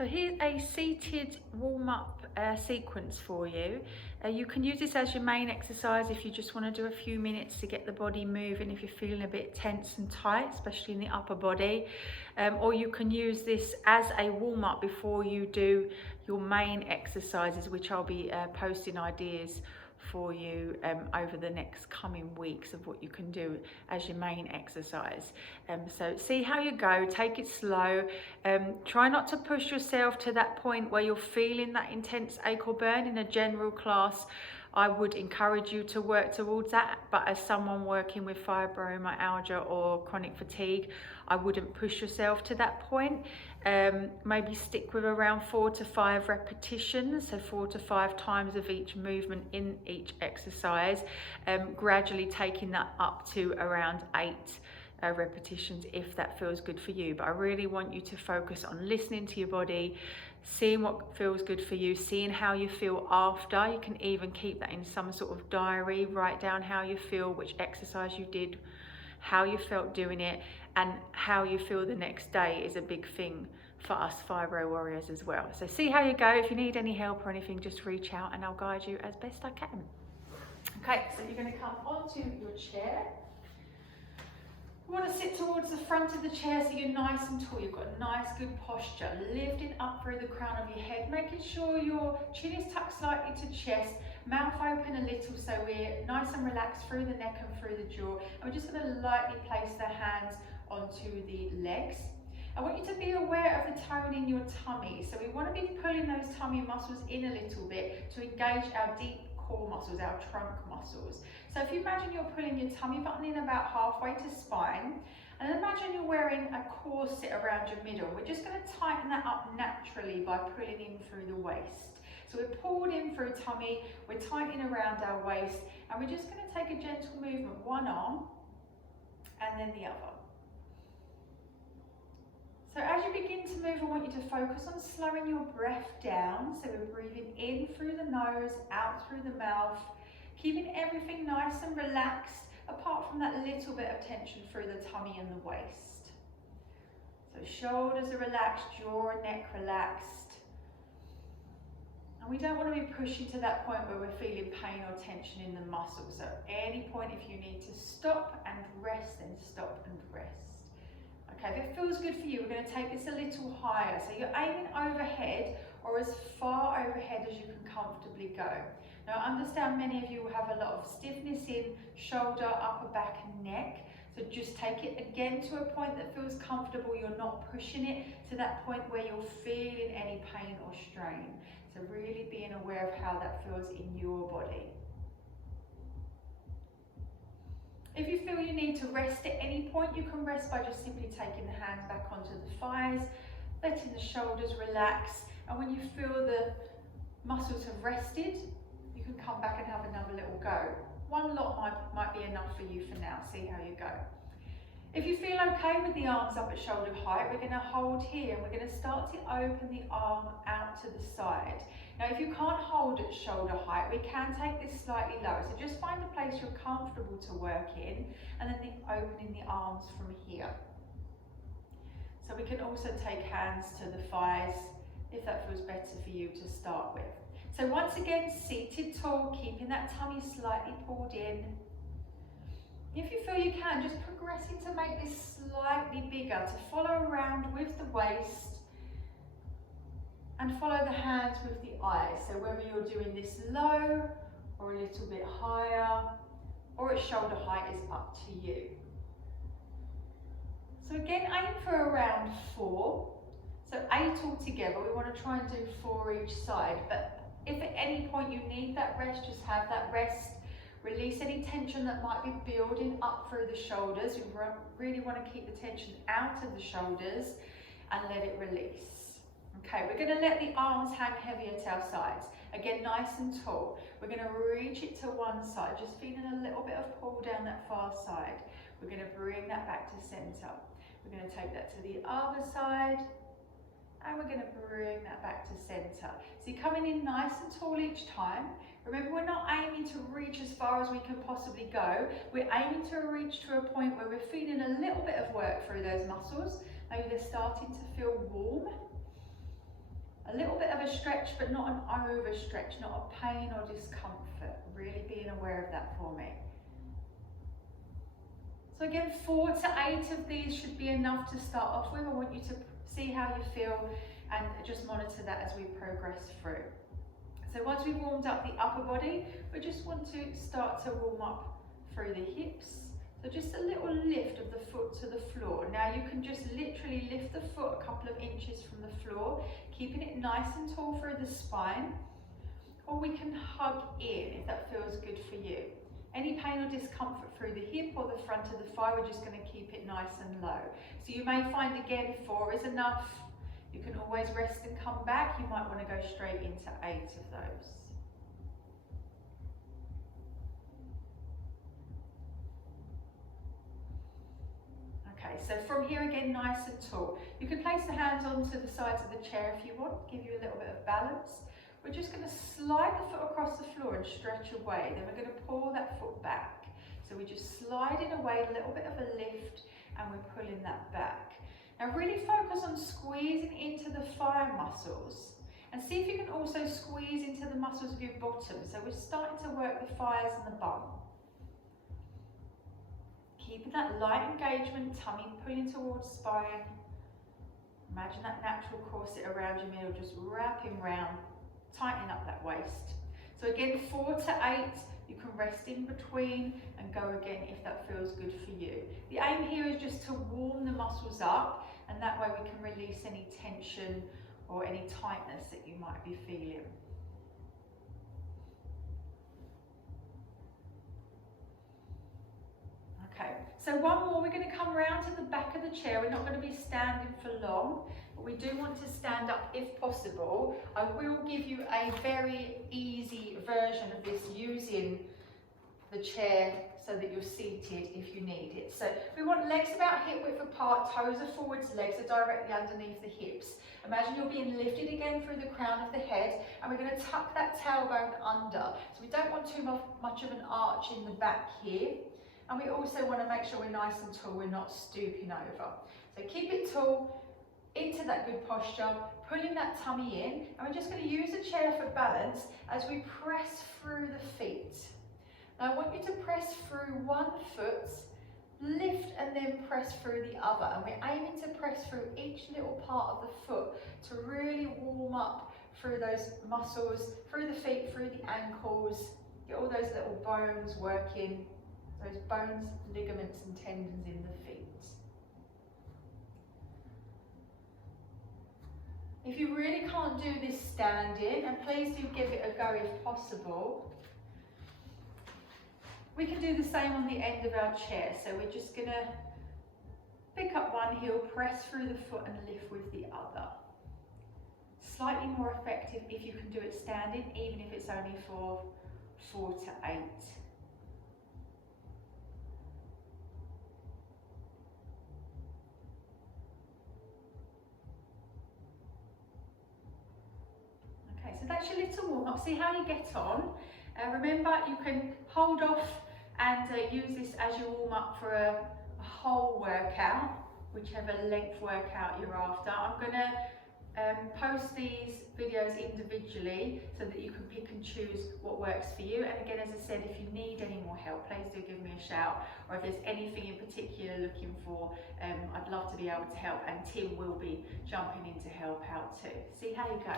So here's a seated warm-up sequence for you. You can use this as your main exercise if you just want to do a few minutes to get the body moving, if you're feeling a bit tense and tight, especially in the upper body. Or you can use this as a warm-up before you do your main exercises, which I'll be posting ideas for you over the next coming weeks of what you can do as your main exercise. So see how you go, take it slow, try not to push yourself to that point where you're feeling that intense ache or burn. In a general class, I would encourage you to work towards that, but as someone working with fibromyalgia or chronic fatigue, I wouldn't push yourself to that point. Maybe stick with around 4 to 5 repetitions, so 4 to 5 times of each movement in each exercise, gradually taking that up to around 8 repetitions if that feels good for you. But I really want you to focus on listening to your body, seeing what feels good for you, seeing how you feel after. You can even keep that in some sort of diary, write down how you feel, which exercise you did, how you felt doing it, and how you feel the next day is a big thing for us fibro warriors as well. So see how you go. If you need any help or anything, just reach out and I'll guide you as best I can. Okay, so you're going to come onto your chair. You want to sit towards the front of the chair so you're nice and tall. You've got a nice good posture, lifting up through the crown of your head, making sure your chin is tucked slightly to chest, mouth open a little so we're nice and relaxed through the neck and through the jaw. And we're just going to lightly place the hands onto the legs. I want you to be aware of the tone in your tummy. So we want to be pulling those tummy muscles in a little bit to engage our deep core muscles, our trunk muscles. So if you imagine you're pulling your tummy button in about halfway to spine, and imagine you're wearing a corset around your middle. We're just going to tighten that up naturally by pulling in through the waist. So we're pulled in through tummy, we're tightening around our waist, and we're just going to take a gentle movement, one arm and then the other. So as you begin to move, I want you to focus on slowing your breath down. So we're breathing in through the nose, out through the mouth, keeping everything nice and relaxed, apart from that little bit of tension through the tummy and the waist. So shoulders are relaxed, jaw and neck relaxed. And we don't want to be pushing to that point where we're feeling pain or tension in the muscles. So at any point, if you need to stop and rest, then stop and rest. Okay, if it feels good for you, we're going to take this a little higher. So you're aiming overhead or as far overhead as you can comfortably go. Now I understand many of you will have a lot of stiffness in shoulder, upper back and neck. So just take it again to a point that feels comfortable. You're not pushing it to that point where you're feeling any pain or strain. So really being aware of how that feels in your body. If you feel you need to rest at any point, you can rest by just simply taking the hands back onto the thighs, letting the shoulders relax, and when you feel the muscles have rested, you can come back and have another little go. One lot might be enough for you for now, see how you go. If you feel okay with the arms up at shoulder height, we're going to hold here and we're going to start to open the arm out to the side. Now if you can't hold at shoulder height, we can take this slightly lower. So just find a place you're comfortable to work in and then opening the arms from here. So we can also take hands to the thighs if that feels better for you to start with. So once again, seated tall, keeping that tummy slightly pulled in. If you feel you can, just progressing to make this slightly bigger, to follow around with the waist and follow the hands with the eyes. So whether you're doing this low or a little bit higher or at shoulder height is up to you. So again, aim for around 4. So 8 altogether. We want to try and do 4 each side. But if at any point you need that rest, just have that rest. Release any tension that might be building up through the shoulders. We really want to keep the tension out of the shoulders and let it release. Okay, we're going to let the arms hang heavy at our sides. Again, nice and tall. We're going to reach it to one side, just feeling a little bit of pull down that far side. We're going to bring that back to center. We're going to take that to the other side. And we're going to bring that back to center. So you're coming in nice and tall each time. Remember, we're not aiming to reach as far as we can possibly go. We're aiming to reach to a point where we're feeling a little bit of work through those muscles. Maybe they're starting to feel warm. of a stretch, but not an overstretch, not a pain or discomfort. Really being aware of that for me. So again, 4 to 8 of these should be enough to start off with. I want you to see how you feel and just monitor that as we progress through. So once we've warmed up the upper body, we just want to start to warm up through the hips. So just a little lift of the foot to the floor. Now you can just literally lift the foot a couple of inches from the floor, keeping it nice and tall through the spine. Or we can hug in if that feels good for you. Any pain or discomfort through the hip or the front of the thigh, we're just going to keep it nice and low. So you may find again 4 is enough. You can always rest and come back. You might want to go straight into 8 of those. Okay, so from here again, nice and tall. You can place the hands onto the sides of the chair if you want, give you a little bit of balance. We're just going to slide the foot across the floor and stretch away. Then we're going to pull that foot back. So we're just sliding away, a little bit of a lift, and we're pulling that back. Now really focus on squeezing into the thigh muscles. And see if you can also squeeze into the muscles of your bottom. So we're starting to work the thighs and the bum. Keeping that light engagement, tummy pulling towards spine. Imagine that natural corset around your middle, just wrapping round, tightening up that waist. So again, 4 to 8, you can rest in between and go again if that feels good for you. The aim here is just to warm the muscles up, and that way we can release any tension or any tightness that you might be feeling. Okay, so one more, we're going to come round to the back of the chair. We're not going to be standing for long, but we do want to stand up if possible. I will give you a very easy version of this using the chair so that you're seated if you need it. So we want legs about hip width apart, toes are forwards, legs are directly underneath the hips. Imagine you're being lifted again through the crown of the head, and we're going to tuck that tailbone under. So we don't want too much of an arch in the back here. And we also want to make sure we're nice and tall, we're not stooping over. So keep it tall, into that good posture, pulling that tummy in, and we're just going to use the chair for balance as we press through the feet. Now I want you to press through one foot, lift and then press through the other, and we're aiming to press through each little part of the foot to really warm up through those muscles, through the feet, through the ankles, get all those little bones working. Those bones, ligaments and tendons in the feet. If you really can't do this standing, and please do give it a go if possible, we can do the same on the end of our chair. So we're just going to pick up one heel, press through the foot and lift with the other. Slightly more effective if you can do it standing, even if it's only for 4 to 8. So that's your little warm up. See how you get on. Remember, you can hold off and use this as your warm up for a whole workout, whichever length workout you're after. I'm going to post these videos individually so that you can pick and choose what works for you. And again, as I said, if you need any more help, please do give me a shout, or if there's anything in particular looking for, I'd love to be able to help, and Tim will be jumping in to help out too. See how you go.